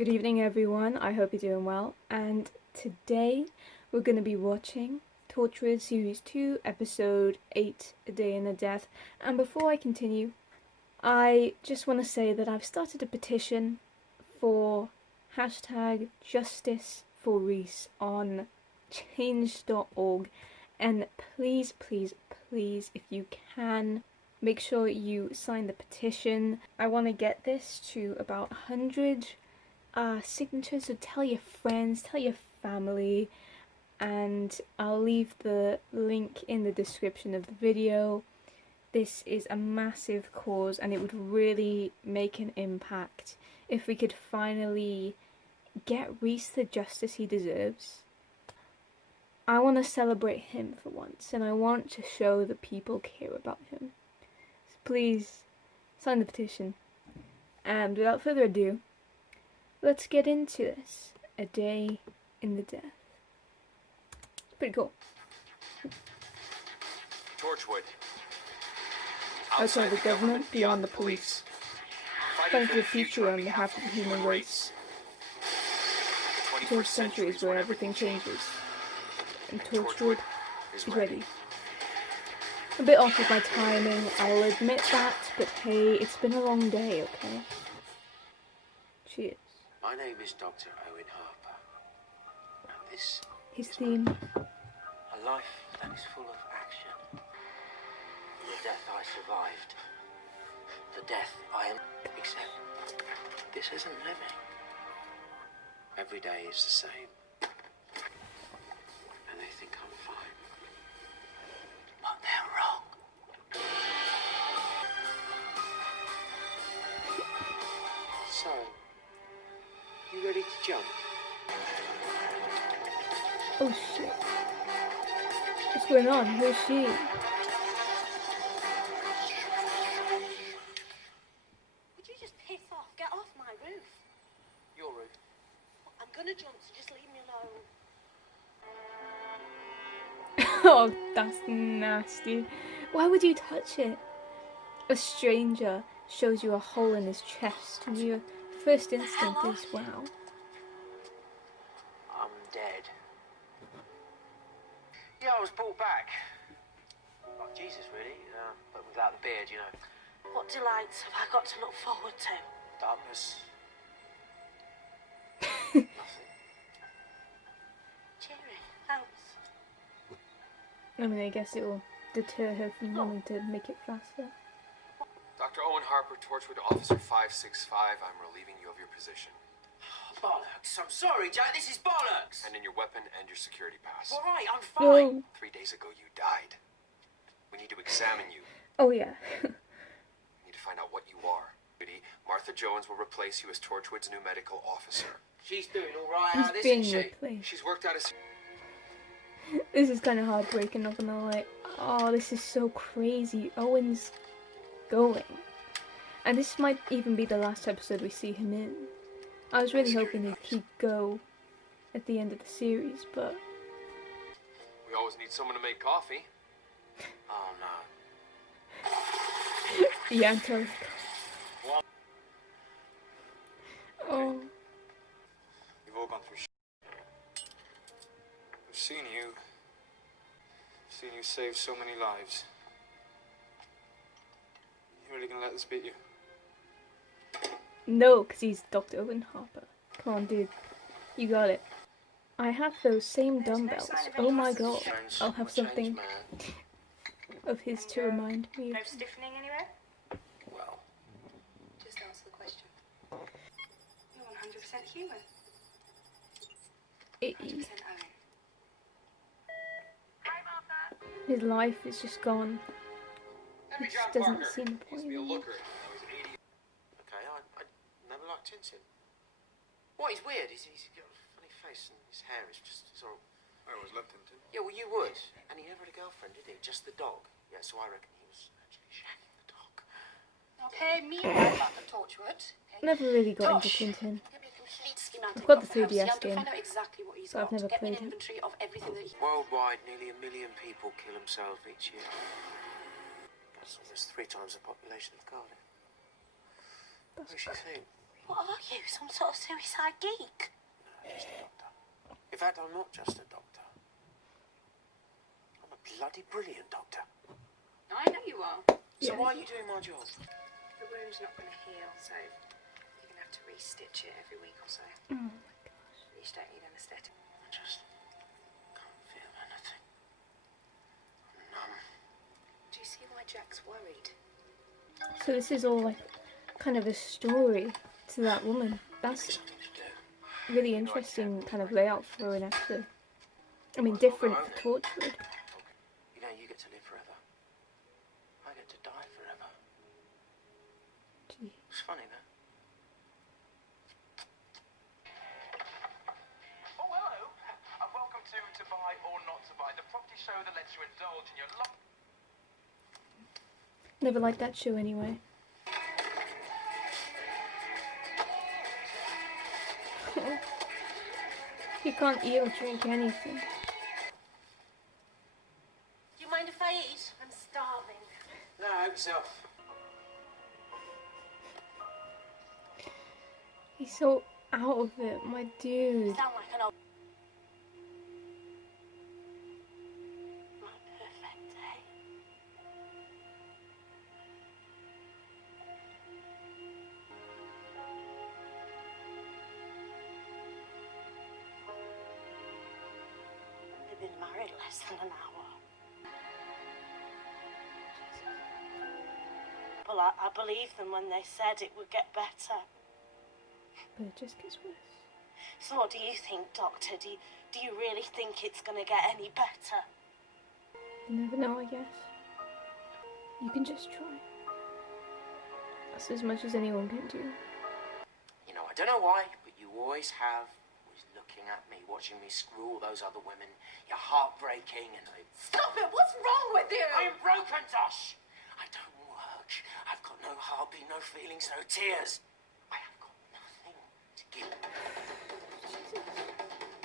Good evening everyone, I hope you're doing well, and today we're going to be watching Torchwood Series 2, Episode 8, A Day in the Death. And before I continue, I just want to say that I've started a petition for hashtag justice for Reese on change.org, and please, if you can, make sure you sign the petition. I want to get this to about 100 signatures, so tell your friends, tell your family, and I'll leave the link in the description of the video. This is a massive cause and it would really make an impact if we could finally get Reese the justice he deserves. I want to celebrate him for once, and I want to show that people care about him. So please sign the petition. And without further ado, let's get into this. A Day in the Death. Pretty cool. Torchwood. Outside the government, beyond the police. Fighting for the future on behalf of the human race. The 21st century is where everything changes. And Torchwood is ready. A bit off with my timing, I'll admit that, but hey, it's been a long day, okay? Cheers. My name is Dr. Owen Harper, and this His is theme. a life that is full of action. The death I survived, the death I am. Except this isn't living. Every day is the same, and they think I'm fine, but they're wrong. So, you ready to jump? Oh shit. What's going on? Who is she? Would you just piss off? Get off my roof. Your roof. I'm gonna jump, so just leave me alone. Oh, that's nasty. Why would you touch it? A stranger shows you a hole in his chest, and your first instinct is, wow. I'm dead. Yeah, I was brought back. Like Jesus, really, but without the beard, you know. What delights have I got to look forward to? Darkness. Nothing. Cheery, thanks. I mean, I guess it will deter her from wanting to make it faster. Dr. Owen Harper, Torchwood Officer 565, I'm relieving you of your position. Bollocks. I'm sorry, Jack, this is bollocks. And in your weapon and your security pass. All right, I'm fine. No. 3 days ago you died. We need to examine you. Oh yeah. We need to find out what you are. Martha Jones will replace you as Torchwood's new medical officer. She's doing all right He's out of this, being isn't she? replaced. She's worked out a... This is kind of heartbreaking, not gonna lie. Oh, this is so crazy. Owen's going. And this might even be the last episode we see him in. I was really hoping he'd go at the end of the series, but... We always need someone to make coffee. Oh, no. Yeah, I'm totally... Oh. You've all gone through I've seen you save so many lives. You really gonna let this beat you? No, because he's Dr. Owen Harper. Come on, dude. You got it. I have those same dumbbells. Oh my god. I'll have something of his to remind me of. No stiffening anywhere? Well, Just answer the question. You're 100% human. 100% Owen. His life is just gone. He just doesn't see the point Used to be a anymore. looker. I was 80. okay, I never liked Tintin. What is weird is he's got a funny face and his hair is just sort of... I always loved him, too. Yeah, well, you would. And he never had a girlfriend, did he? Just the dog. Yeah, so I reckon he was actually shagging the dog. Okay, meanwhile, back at Torchwood. Okay. Never really got into Tosh. Tintin. Give me a complete schematic I've got of the 3DS house. game, Find out exactly what he's but I've got. never Get me played an it. inventory of everything that he... Worldwide, nearly 1 million people kill themselves each year. That's almost 3 times the population of Cardiff. What do you think? What are you, some sort of suicide geek? No, just a doctor. In fact, I'm not just a doctor. I'm a bloody brilliant doctor. I know you are. So Yeah. why are you doing my job? The wound's not going to heal, so you're going to have to re-stitch it every week or so. Oh my gosh. You just don't need anaesthetic. I just can't feel anything. I'm numb. Do you see why Jack's worried? So this is all like kind of a story to that woman. That's Something to do. really interesting kind of layout for an episode. I mean, different for Torchwood. You know, you get to live forever. I get to die forever. Gee. It's funny, that. Oh, hello, and welcome to Buy or Not to Buy, the property show that lets you indulge in your love. Never liked that show anyway. He can't eat or drink anything. Do you mind if I eat? I'm starving. No, help yourself. He's so out of it, my dude. Sound like an old... My perfect day. They've been married less than an hour. Well, I believed them when they said it would get better. But it just gets worse. So what do you think, Doctor? Do you really think it's going to get any better? You never know, I guess. You can just try. That's as much as anyone can do. You know, I don't know why, but you always have. Always looking at me, watching me screw all those other women. You're heartbreaking and I... Stop it! What's wrong with you? I am broken, Tosh! I don't work. I've got no heartbeat, no feelings, no tears. I have got nothing to give.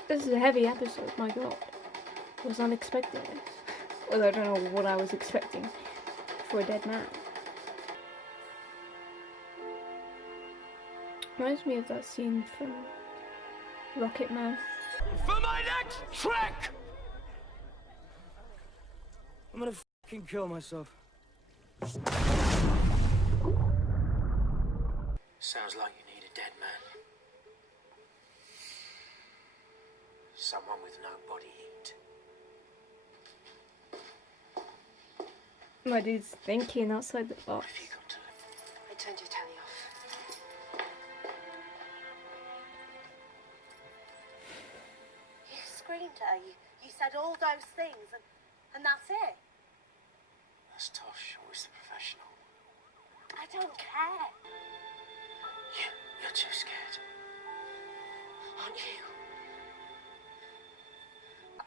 This is a heavy episode, my god. I was unexpecting this. Although I don't know what I was expecting for a dead man. Reminds me of that scene from Rocket Man. For my next trick! I'm gonna fucking kill myself. Sounds like you need a dead man. Someone with no body heat. My dude's thinking outside the What box. have you got to live? I turned your telly off. You screamed at her. You said all those things, and that's it. That's Tosh, always the professional. I don't care. You're too scared. Aren't you?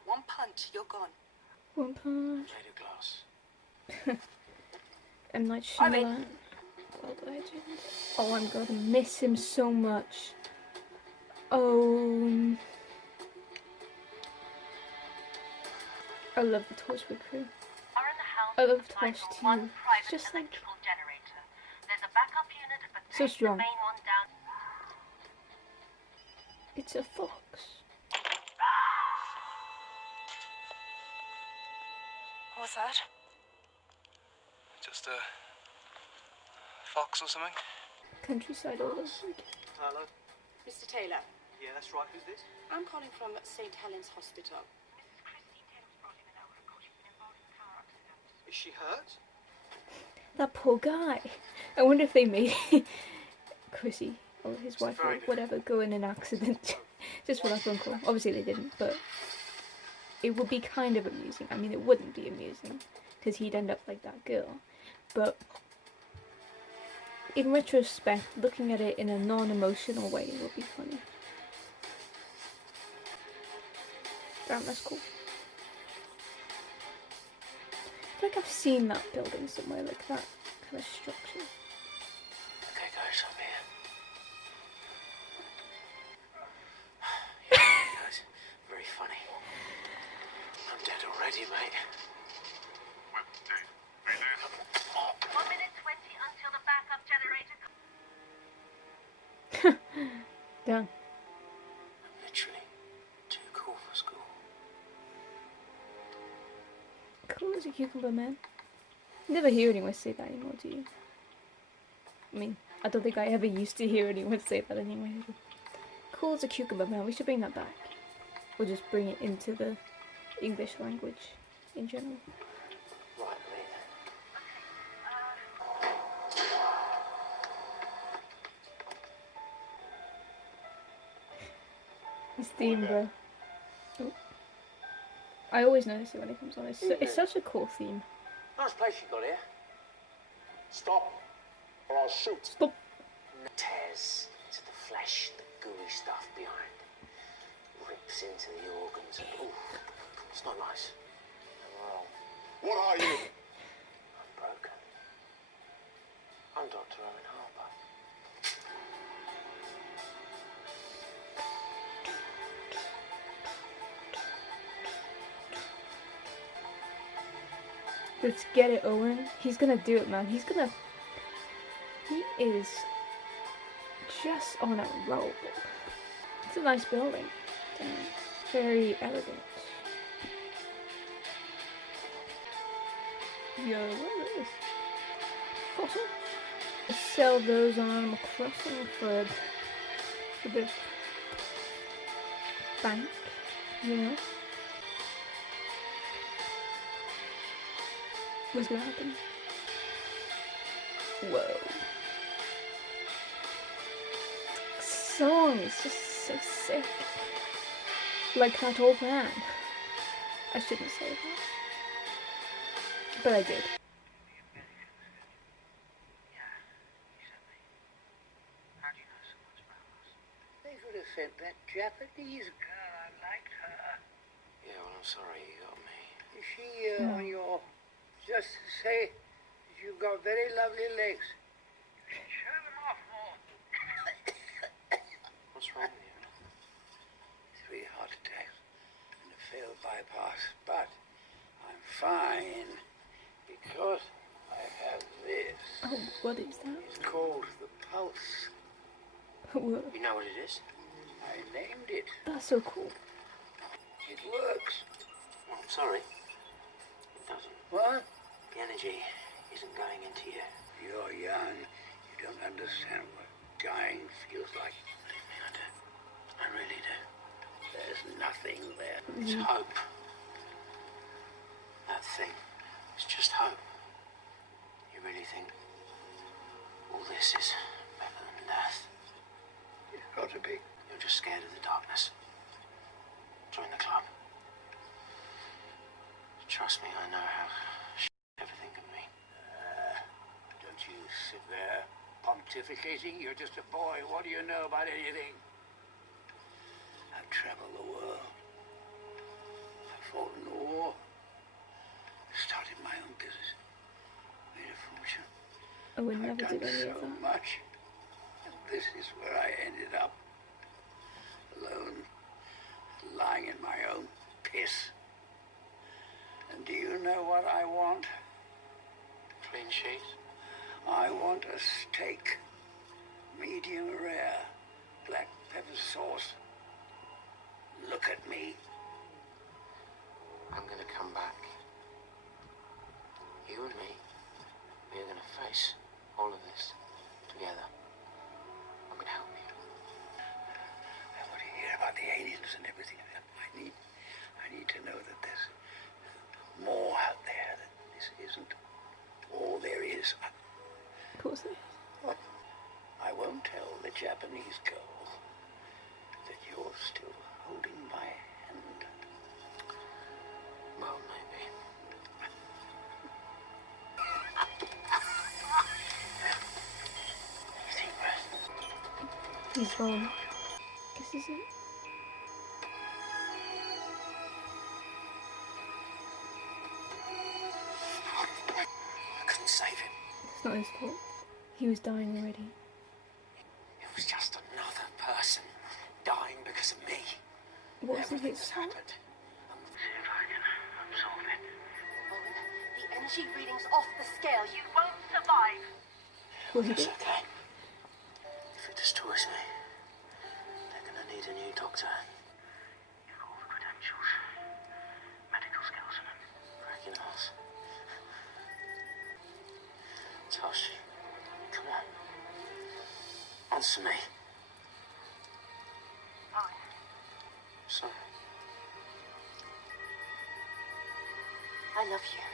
One punch, you're gone. One punch. Made of glass. M. Night I'm in. Shyamalan. World Legend. Oh, I'm gonna miss him so much. Oh. I love the Torchwood crew. I love Tosh too. It's just like so strong. It's a fox. What's that? Just a fox or something? Countryside all over again. Hello? Mr. Taylor, Yeah, that's right. Who's this? I'm calling from St. Helens Hospital. Is she hurt? That poor guy. I wonder if they made Chrissy or his wife or whatever go in an accident just for that phone call. Obviously they didn't, but it would be kind of amusing. I mean, it wouldn't be amusing because he'd end up like that girl. But in retrospect, looking at it in a non-emotional way, it would be funny. Damn, that's cool. I feel like I've seen that building somewhere, like that kind of structure. Okay, guys, I'm here. Yeah, guys, very funny. I'm dead already, mate. 1 minute 20 until the backup generator. Done. I'm literally too cool for school. Cool as a cucumber, man. You never hear anyone say that anymore, do you? I mean, I don't think I ever used to hear anyone say that anyway. Cool as a cucumber, man. We should bring that back. Or just bring it into the English language in general. Right, Lee. This theme, bro. Oh. I always notice it when it comes on. It's such a cool theme. Nice place you got here. Stop, or I'll shoot. Stop. Tears into the flesh, the gooey stuff behind. Rips into the organs. And, ooh, it's not nice. I'm wrong. What are you? I'm broken. I'm Dr. Owen Harper. Let's get it, Owen. He's gonna do it, man. He is just on a roll. It's a nice building. Very elegant. Yo, what is this? Fossil? Sell those on Animal Crossing for a bit of bank, you know? What's gonna happen? Whoa. Song is just so sick. Like that old man. I shouldn't say that. But I did. They could have sent that Japanese girl. I liked her. Yeah, well, I'm sorry you got me. Is she on your... Just to say that you've got very lovely legs. You should show them off more. What's wrong with you? 3 heart attacks and a failed bypass. But I'm fine because I have this. Oh, what is that? It's called the pulse. Whoa. You know what it is? I named it. That's so cool. It works. Well, I'm sorry. It doesn't. What? The energy isn't going into you. You're young. You don't understand what dying feels like. Believe me, I do. I really do. There's nothing there. It's hope. That thing. It's just hope. You really think all this is better than death? It's got to be. You're just scared of the darkness. Join the club. Trust me, I know how everything can be. Don't you sit there pontificating. You're just a boy. What do you know about anything? I've traveled the world. I've fought in the war. I started my own business. Made a fortune. I would I've never done do any so of that. much. And this is where I ended up. Alone. Lying in my own piss. And do you know what I want? Clean sheet? I want a steak. Medium rare. Black pepper sauce. Look at me. I'm gonna come back. You and me, we're gonna face all of this together. I'm gonna help you. I want to hear about the aliens and everything. I need to know that there's more out there, that this isn't all there is. Of course it is. I won't tell the Japanese girl that you're still holding my hand. Well, maybe. Deep breath. He's gone. This is it. I couldn't save him. It's not his fault. He was dying already. It was just another person dying because of me. What was Everything his that's fault? happened. See if I can absorb it. Owen, the energy reading's off the scale. You won't survive. Will he It's do? okay. If it Just toys me. They're gonna need a new doctor. You've got all the credentials. Medical skills and cracking ass. Tosh, come on. Answer me. Sorry. I love you.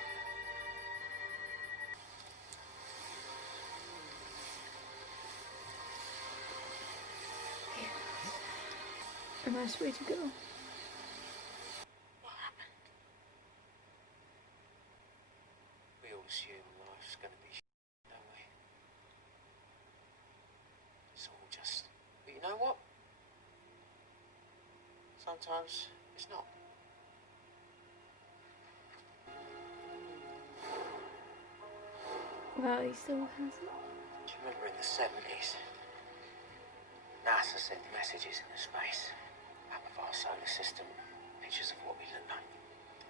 A nice way to go. What happened? We all assume life's gonna be don't we? It's all just... But you know what? Sometimes it's not. Wow, he still has it. Do you remember in the 70s? NASA sent messages into space. Map of our solar system, pictures of what we look like.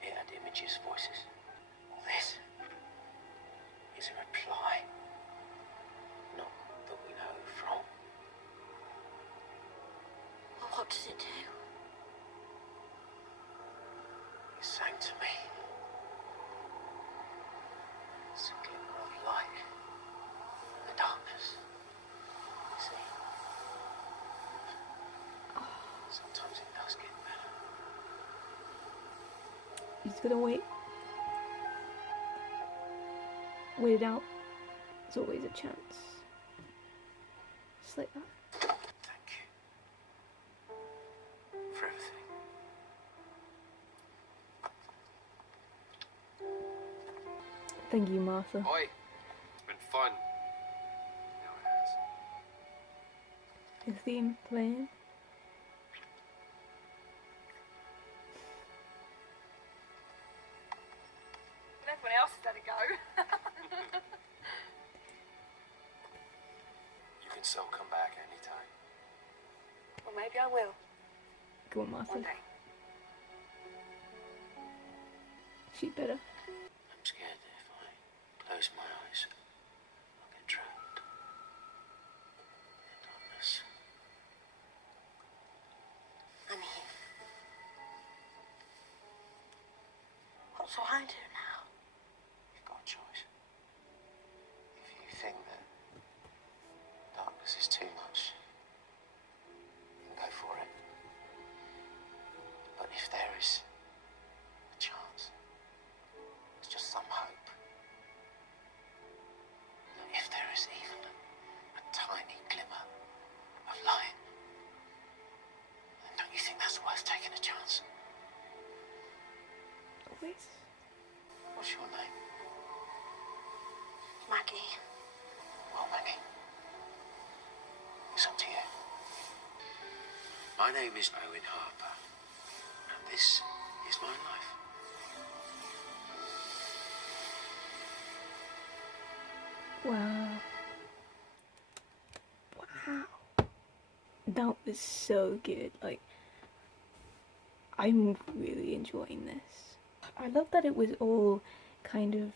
It had images, voices. All this is a reply. Not that we know from. Well, what does it do? It sang to me. It's a glimmer of light in the darkness. You see? Sometimes it does get better. He's gonna wait. Wait it out. There's always a chance. Just like that. Thank you. For everything. Thank you, Martha. Oi, it's been fun. No, it has. The theme playing. Everyone else has had a go. You can still come back anytime. Well, maybe I will. Go on, Martha. One day. She better. I'm scared that if I close my eyes, I'll get trapped in the darkness. I mean, what do I do now? You've got a choice. If you think that darkness is too much, then go for it. But if there is a chance, there's just some hope. That if there is even a tiny glimmer of light, then don't you think that's worth taking a chance? Always. What's your name? Maggie. Well, Maggie, it's up to you. My name is Owen Harper, and this is my life. Wow. Wow. That was so good. Like, I'm really enjoying this. I love that it was all kind of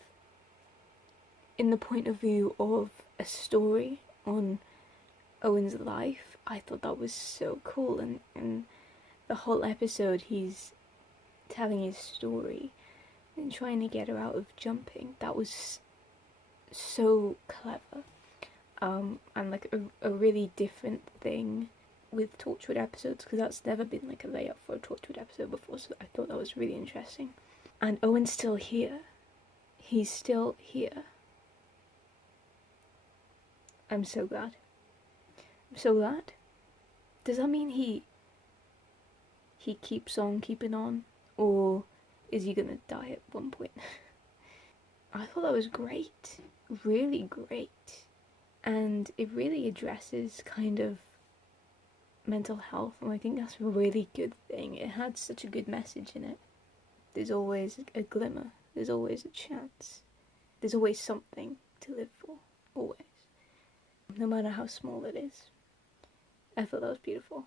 in the point of view of a story on Owen's life. I thought that was so cool, and the whole episode he's telling his story and trying to get her out of jumping. That was so clever, and like a really different thing with Torchwood episodes, because that's never been like a layout for a Torchwood episode before, so I thought that was really interesting. And Owen's still here. He's still here. I'm so glad. I'm so glad. Does that mean he keeps on keeping on, or is he gonna die at one point? I thought that was great, really great, and it really addresses kind of mental health, and I think that's a really good thing. It had such a good message in it. There's always a glimmer, there's always a chance, there's always something to live for, always, no matter how small it is. I thought that was beautiful.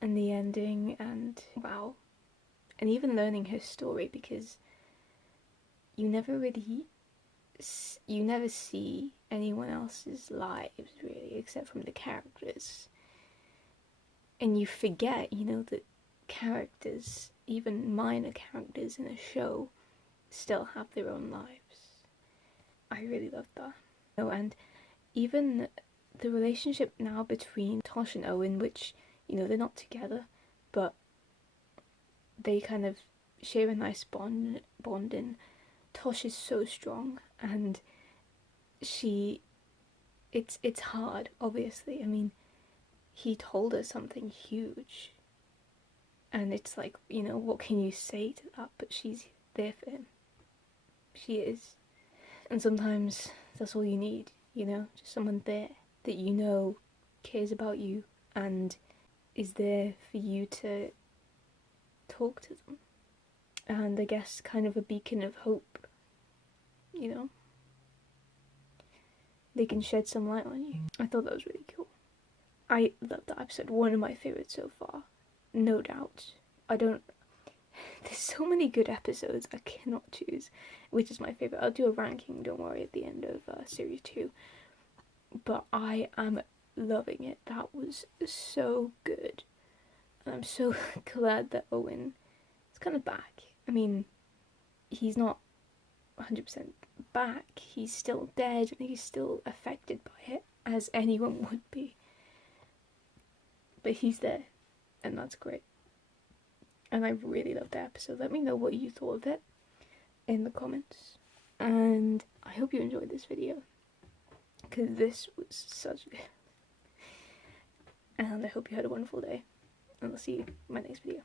And the ending, and wow. And even learning her story, because you never really you never see anyone else's lives really except from the characters, and you forget, you know, that characters, even minor characters in a show, still have their own lives. I really love that. Oh, and even the relationship now between Tosh and Owen, which, you know, they're not together, but they kind of share a nice bond, and Tosh is so strong, and it's hard, obviously. I mean, he told her something huge, and it's like, you know, what can you say to that? But she's there for him. She is. And sometimes that's all you need, you know, just someone there that you know cares about you and is there for you to talk to them. And I guess kind of a beacon of hope, you know. They can shed some light on you. I thought that was really cool. I love that episode. One of my favourites so far. No doubt. There's so many good episodes, I cannot choose which is my favourite. I'll do a ranking, don't worry, at the end of series 2. But I am loving it. That was so good. And I'm so glad that Owen is kind of back. I mean, he's not 100% back. He's still dead and he's still affected by it, as anyone would be. But he's there, and that's great. And I really loved the episode. Let me know what you thought of it in the comments. And I hope you enjoyed this video, because this was such good. And I hope you had a wonderful day. And I'll see you in my next video.